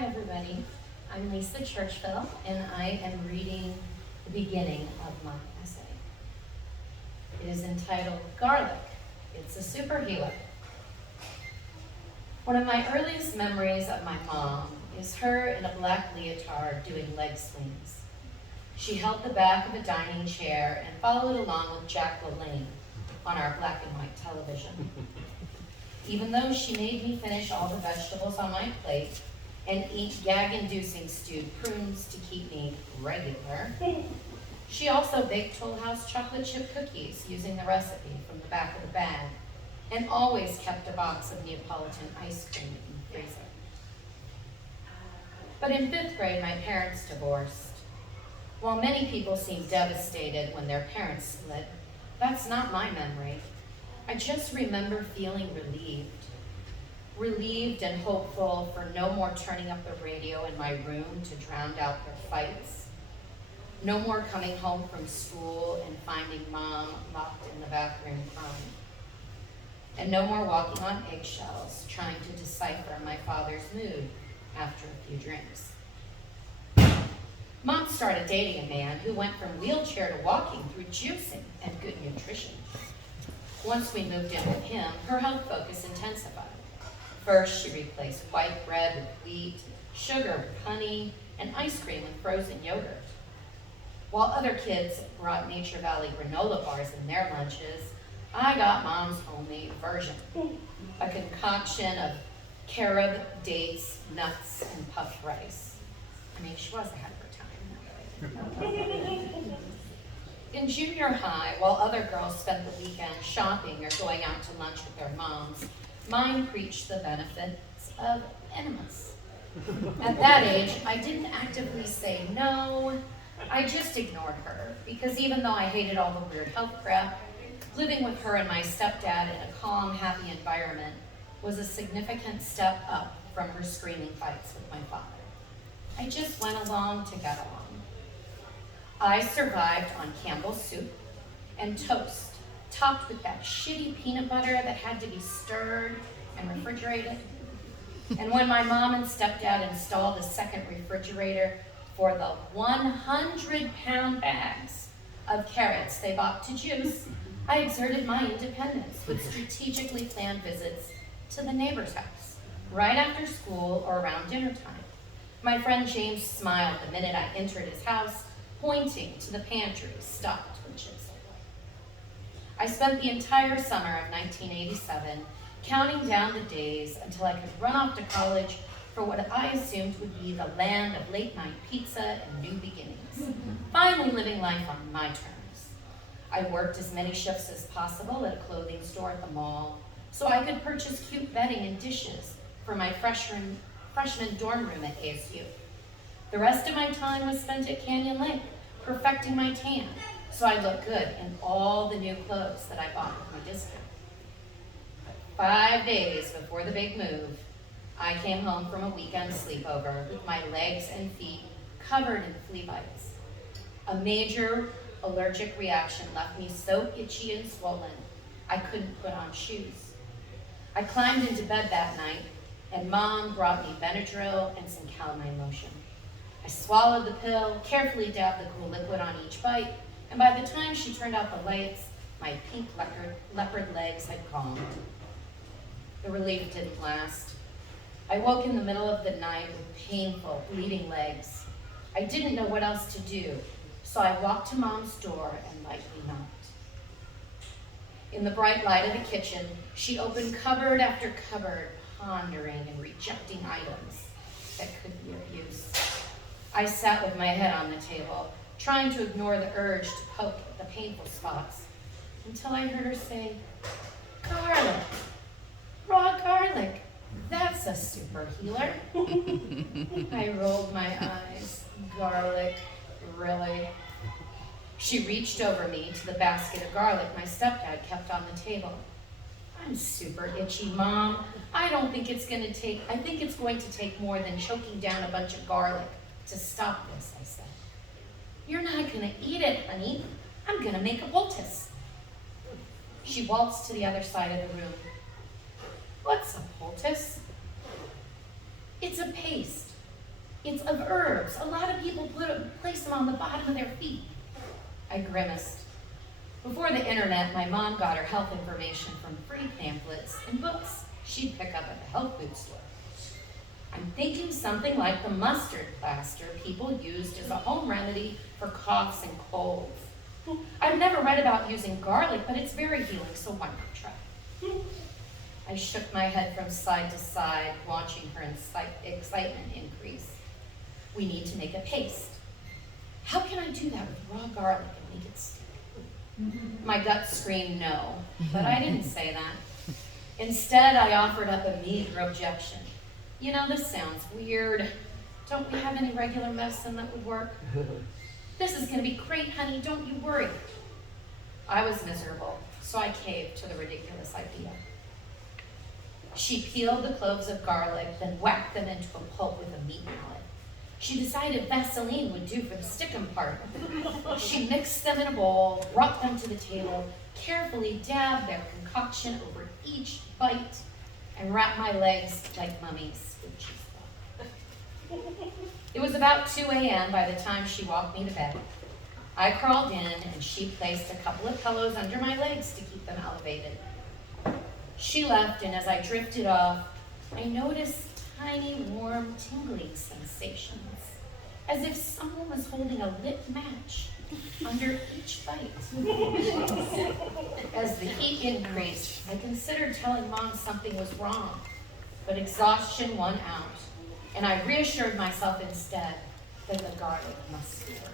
Hi everybody, I'm Lisa Churchvill and I am reading the beginning of my essay. It is entitled Garlic, It's a Superhero. One of my earliest memories of my mom is her in a black leotard doing leg swings. She held the back of a dining chair and followed along with Jack LaLanne on our black and white television. Even though she made me finish all the vegetables on my plate and eat gag-inducing stewed prunes to keep me regular, she also baked Toll House chocolate chip cookies using the recipe from the back of the bag and always kept a box of Neapolitan ice cream in the freezer. But in 5th grade, my parents divorced. While many people seem devastated when their parents split, that's not my memory. I just remember feeling relieved and hopeful for no more turning up the radio in my room to drown out their fights, no more coming home from school and finding mom locked in the bathroom crying, and no more walking on eggshells trying to decipher my father's mood after a few drinks. Mom started dating a man who went from wheelchair to walking through juicing and good nutrition. Once we moved in with him, her health focus intensified. First, she replaced white bread with wheat, sugar with honey, and ice cream with frozen yogurt. While other kids brought Nature Valley granola bars in their lunches, I got Mom's homemade version, a concoction of carob, dates, nuts, and puffed rice. I mean, she was ahead of her time. In junior high, while other girls spent the weekend shopping or going out to lunch with their moms, mine preached the benefits of enemas. At that age, I didn't actively say no. I just ignored her, because even though I hated all the weird health crap, living with her and my stepdad in a calm, happy environment was a significant step up from her screaming fights with my father. I just went along to get along. I survived on Campbell's soup and toast, topped with that shitty peanut butter that had to be stirred and refrigerated. And when my mom and stepdad installed a second refrigerator for the 100-pound bags of carrots they bought to juice, I exerted my independence with strategically planned visits to the neighbor's house, right after school or around dinner time. My friend James smiled the minute I entered his house, pointing to the pantry stocked with chips. I spent the entire summer of 1987 counting down the days until I could run off to college for what I assumed would be the land of late-night pizza and new beginnings, finally living life on my terms. I worked as many shifts as possible at a clothing store at the mall so I could purchase cute bedding and dishes for my freshman dorm room at ASU. The rest of my time was spent at Canyon Lake, perfecting my tan, so I looked good in all the new clothes that I bought with my discount. 5 days before the big move, I came home from a weekend sleepover with my legs and feet covered in flea bites. A major allergic reaction left me so itchy and swollen, I couldn't put on shoes. I climbed into bed that night, and Mom brought me Benadryl and some calamine lotion. I swallowed the pill, carefully dabbed the cool liquid on each bite, and by the time she turned out the lights, my pink leopard legs had calmed. The relief didn't last. I woke in the middle of the night with painful, bleeding legs. I didn't know what else to do, so I walked to Mom's door and lightly knocked. In the bright light of the kitchen, she opened cupboard after cupboard, pondering and rejecting items that could be of use. I sat with my head on the table, trying to ignore the urge to poke at the painful spots, until I heard her say, "Garlic, raw garlic, that's a super healer." I rolled my eyes. Garlic, really? She reached over me to the basket of garlic my stepdad kept on the table. "I'm super itchy, Mom. I think it's going to take more than choking down a bunch of garlic to stop this," I said. "You're not going to eat it, honey. I'm going to make a poultice." She waltzed to the other side of the room. "What's a poultice?" "It's a paste It's of herbs. A lot of people place them on the bottom of their feet. I grimaced. Before the internet, my mom got her health information from free pamphlets and books she'd pick up at the health food store. I'm thinking something like the mustard plaster people used as a home remedy for coughs and colds. I've never read about using garlic, but it's very healing, so why not try? I shook my head from side to side, watching her excitement increase. We need to make a paste. How can I do that with raw garlic and make it stick? My gut screamed no, but I didn't say that. Instead, I offered up a meager objection. You know, this sounds weird. Don't we have any regular medicine that would work? This is going to be great, honey. Don't you worry. I was miserable, so I caved to the ridiculous idea. She peeled the cloves of garlic, then whacked them into a pulp with a meat mallet. She decided Vaseline would do for the stickum part. She mixed them in a bowl, brought them to the table, carefully dabbed their concoction over each bite, and wrapped my legs like mummies with cheesecloth. It was about 2 a.m. by the time she walked me to bed. I crawled in, and she placed a couple of pillows under my legs to keep them elevated. She left, and as I drifted off, I noticed tiny, warm, tingling sensations, as if someone was holding a lit match under each bite. As the heat increased, I considered telling Mom something was wrong, but exhaustion won out, and I reassured myself instead that the garlic must be working.